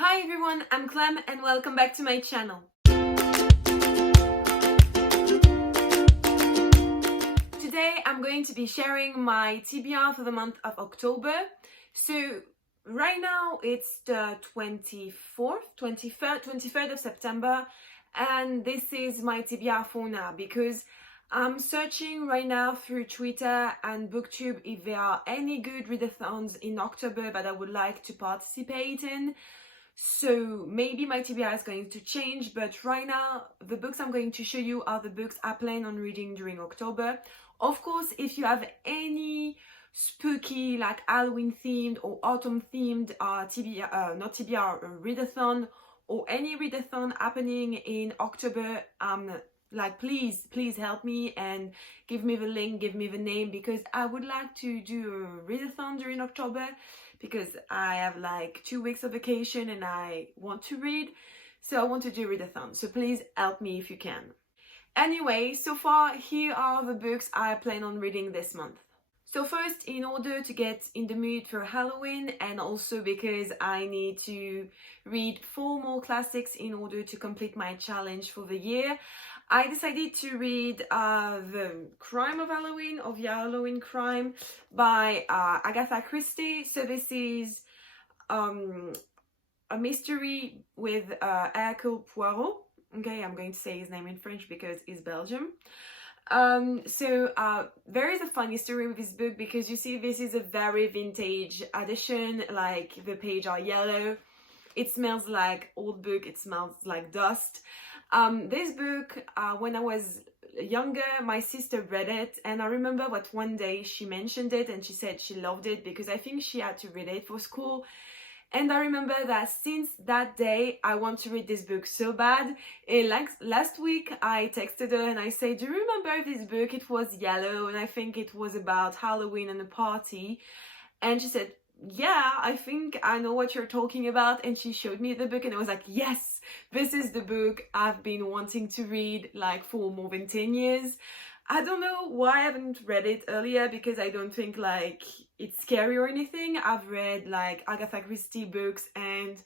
Hi everyone, I'm Clem and welcome back to my channel. Today I'm going to be sharing my TBR for the month of October. So right now it's the 23rd of September, and this is my TBR for now because I'm searching right now through Twitter and BookTube if there are any good readathons in October that I would like to participate in. So maybe my TBR is going to change, but right now the books I'm going to show you are the books I plan on reading during October. Of course, if you have any spooky, like Halloween themed or autumn themed readathon, or any readathon happening in October, please help me and give me the link, give me the name, because I would like to do a readathon during October because I have like 2 weeks of vacation and I want to read, so I want to do a readathon. So please help me if you can. Anyway, so far here are the books I plan on reading this month. So first, in order to get in the mood for Halloween, and also because I need to read 4 more classics in order to complete my challenge for the year, I decided to read The Crime of Halloween, or The Halloween Crime by Agatha Christie. So this is a mystery with Hercule Poirot. Okay, I'm going to say his name in French because he's Belgium. There is a funny story with this book because you see this is a very vintage edition, like the pages are yellow, it smells like old book, it smells like dust. This book, when I was younger, my sister read it, and I remember that one day she mentioned it and she said she loved it because I think she had to read it for school. And I remember that since that day, I want to read this book so bad. Like last week, I texted her and I said, do you remember this book? It was yellow and I think it was about Halloween and a party. And she said, yeah, I think I know what you're talking about. And she showed me the book and I was like, yes, this is the book I've been wanting to read like for more than 10 years. I don't know why I haven't read it earlier because I don't think like it's scary or anything. I've read like Agatha Christie books and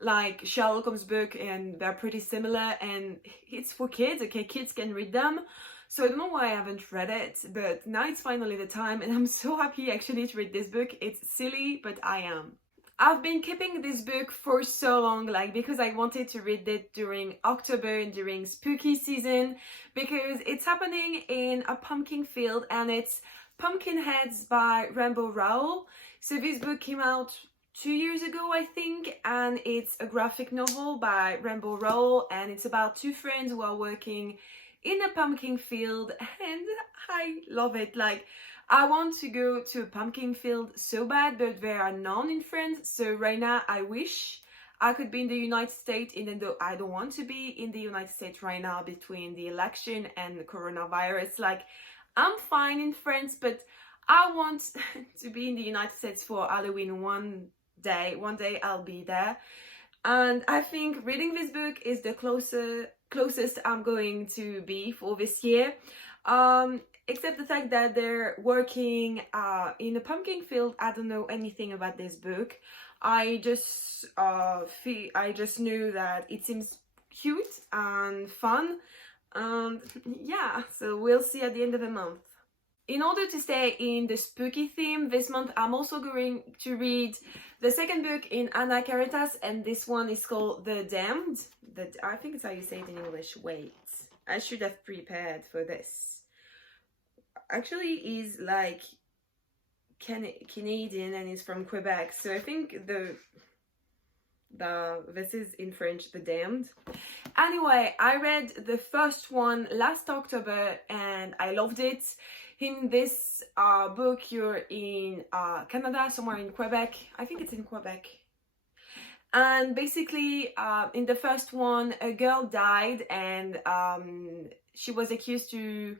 like Sherlock Holmes book and they're pretty similar and it's for kids, okay, kids can read them. So I don't know why I haven't read it, but now it's finally the time and I'm so happy actually to read this book. It's silly, but I am. I've been keeping this book for so long, like because I wanted to read it during October and during spooky season, because it's happening in a pumpkin field and it's Pumpkinheads by Rainbow Rowell. So this book came out 2 years ago, I think, and it's a graphic novel by Rainbow Rowell and it's about 2 friends who are working in a pumpkin field and I love it. Like, I want to go to a pumpkin field so bad, but there are none in France. So right now, I wish I could be in the United States, even though I don't want to be in the United States right now between the election and the coronavirus. Like, I'm fine in France, but I want to be in the United States for Halloween one day. One day I'll be there. And I think reading this book is the closest I'm going to be for this year. Except the fact that they're working in a pumpkin field. I don't know anything about this book. I just knew that it seems cute and fun, and yeah, so we'll see at the end of the month. In order to stay in the spooky theme this month, I'm also going to read the second book in Anna Caritas, and this one is called The Damned. I think it's how you say it in English. Wait, I should have prepared for this. Actually, he's like Canadian and he's from Quebec, so I think this is in French, The Damned. Anyway, I read the first one last October and I loved it. In this book, you're in Canada, somewhere in Quebec. I think it's in Quebec. And basically, in the first one, a girl died and she was accused to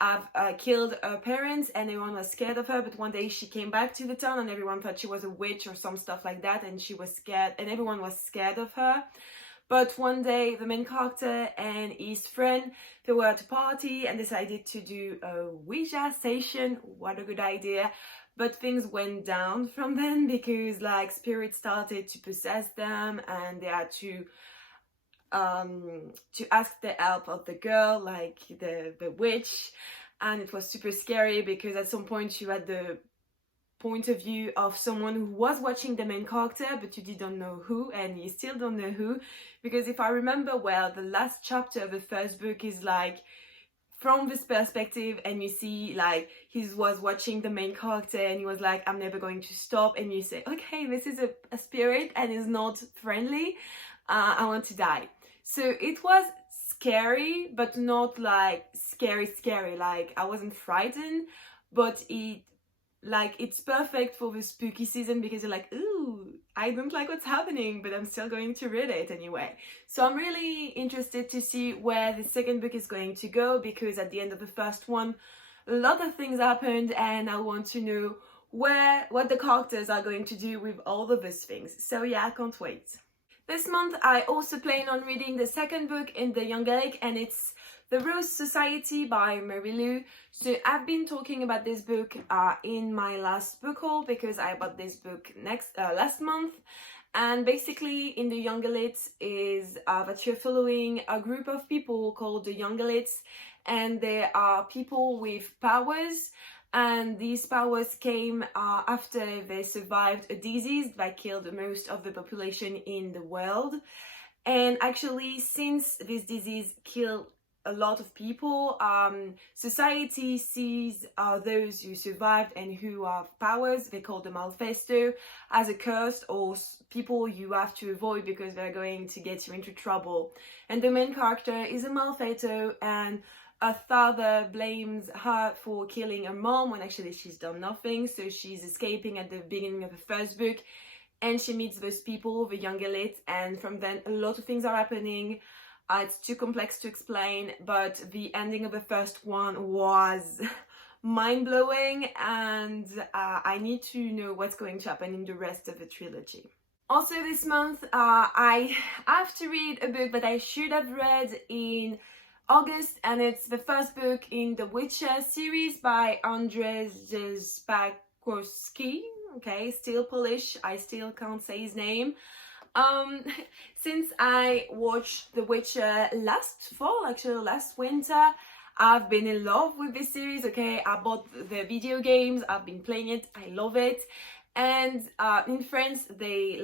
have killed her parents and everyone was scared of her, but one day she came back to the town and everyone thought she was a witch or some stuff like that, and she was scared and everyone was scared of her. But one day the main character and his friend, they were at a party and decided to do a Ouija session. What a good idea. but things went down from then because like spirits started to possess them and they had to ask the help of the girl, like the witch, and it was super scary because at some point you had the point of view of someone who was watching the main character but you didn't know who, and you still don't know who, because if I remember well, the last chapter of the first book is like from this perspective, and you see like he was watching the main character and he was like, I'm never going to stop, and you say, okay, this is a spirit and is not friendly, I want to die. So it was scary, but not like scary, like I wasn't frightened, but it's perfect for the spooky season because you're like, ooh, I don't like what's happening, but I'm still going to read it anyway. So I'm really interested to see where the second book is going to go, because at the end of the first one, a lot of things happened and I want to know what the characters are going to do with all of those things. So yeah, I can't wait. This month I also plan on reading the second book in the Young Lake, and it's The Rose Society by Mary Lou. So I've been talking about this book in my last book haul because I bought this book last month. And basically in the Young Elites is that you're following a group of people called the Young Elites, and they are people with powers, and these powers came after they survived a disease that killed most of the population in the world. And actually, since this disease killed a lot of people, society sees those who survived and who have powers, they call them Malfesto, as a curse or people you have to avoid because they're going to get you into trouble. And the main character is a Malfesto, and her father blames her for killing her mom when actually she's done nothing. So she's escaping at the beginning of the first book, and she meets those people, the Young Elite, and from then a lot of things are happening. It's too complex to explain, but the ending of the first one was mind-blowing, and I need to know what's going to happen in the rest of the trilogy. Also this month, I have to read a book that I should have read in August, and it's the first book in the Witcher series by Andrzej Spakowski. Okay, still Polish, I still can't say his name. Since I watched The Witcher last fall, actually last winter, I've been in love with this series. Okay, I bought the video games, I've been playing it, I love it. And in France, they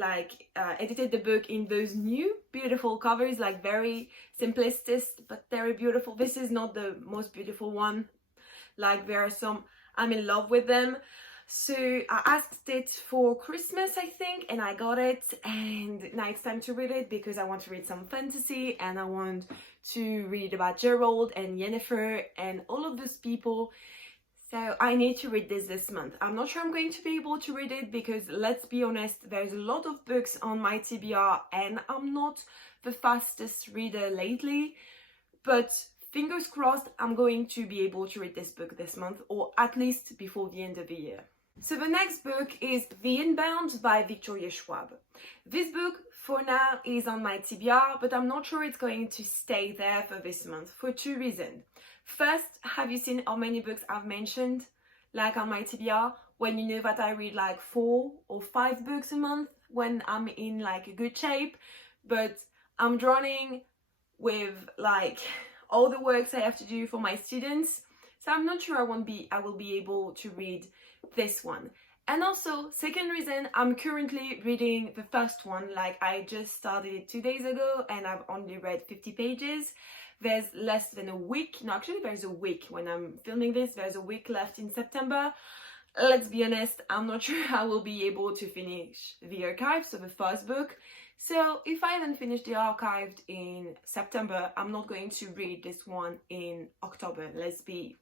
edited the book in those new beautiful covers, like very simplistic but very beautiful. This is not the most beautiful one, like there are some, I'm in love with them. So I asked it for Christmas, I think, and I got it, and now it's time to read it because I want to read some fantasy and I want to read about Gerald and Yennefer and all of those people. So I need to read this month. I'm not sure I'm going to be able to read it because, let's be honest, there's a lot of books on my TBR and I'm not the fastest reader lately, but fingers crossed I'm going to be able to read this book this month, or at least before the end of the year. So the next book is The Inbound by Victoria Schwab. This book for now is on my TBR, but I'm not sure it's going to stay there for this month for two reasons. First, have you seen how many books I've mentioned like on my TBR, when you know that I read like 4 or 5 books a month when I'm in like a good shape, but I'm drowning with like all the works I have to do for my students, so I'm not sure I will be able to read this one. And also, second reason, I'm currently reading the first one, like I just started it 2 days ago and I've only read 50 pages. There's less than a week, no actually there's a week when I'm filming this, there's a week left in September. Let's be honest, I'm not sure I will be able to finish the archive, so the first book. So if I haven't finished the archived in September, I'm not going to read this one in October. Let's be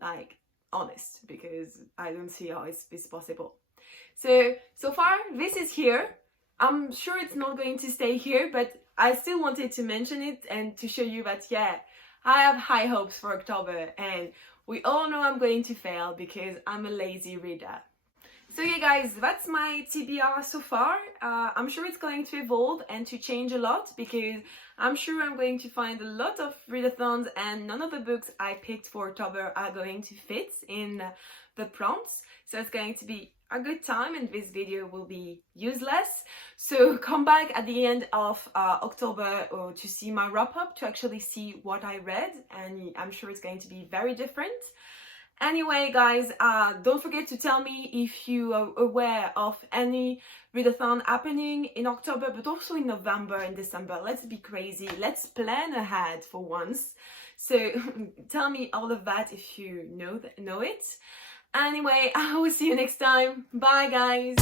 like honest, because I don't see how it's possible. So far this is here. I'm sure it's not going to stay here, but I still wanted to mention it and to show you that, yeah, I have high hopes for October, and we all know I'm going to fail because I'm a lazy reader. So yeah guys, that's my TBR so far. I'm sure it's going to evolve and to change a lot because I'm sure I'm going to find a lot of readathons and none of the books I picked for October are going to fit in the prompts. So it's going to be a good time and this video will be useless. So come back at the end of October to see my wrap up, to actually see what I read, and I'm sure it's going to be very different. Anyway guys, don't forget to tell me if you are aware of any readathon happening in October, but also in November and December. Let's be crazy, let's plan ahead for once. So tell me all of that if you know it. Anyway, I will see you next time. Bye guys.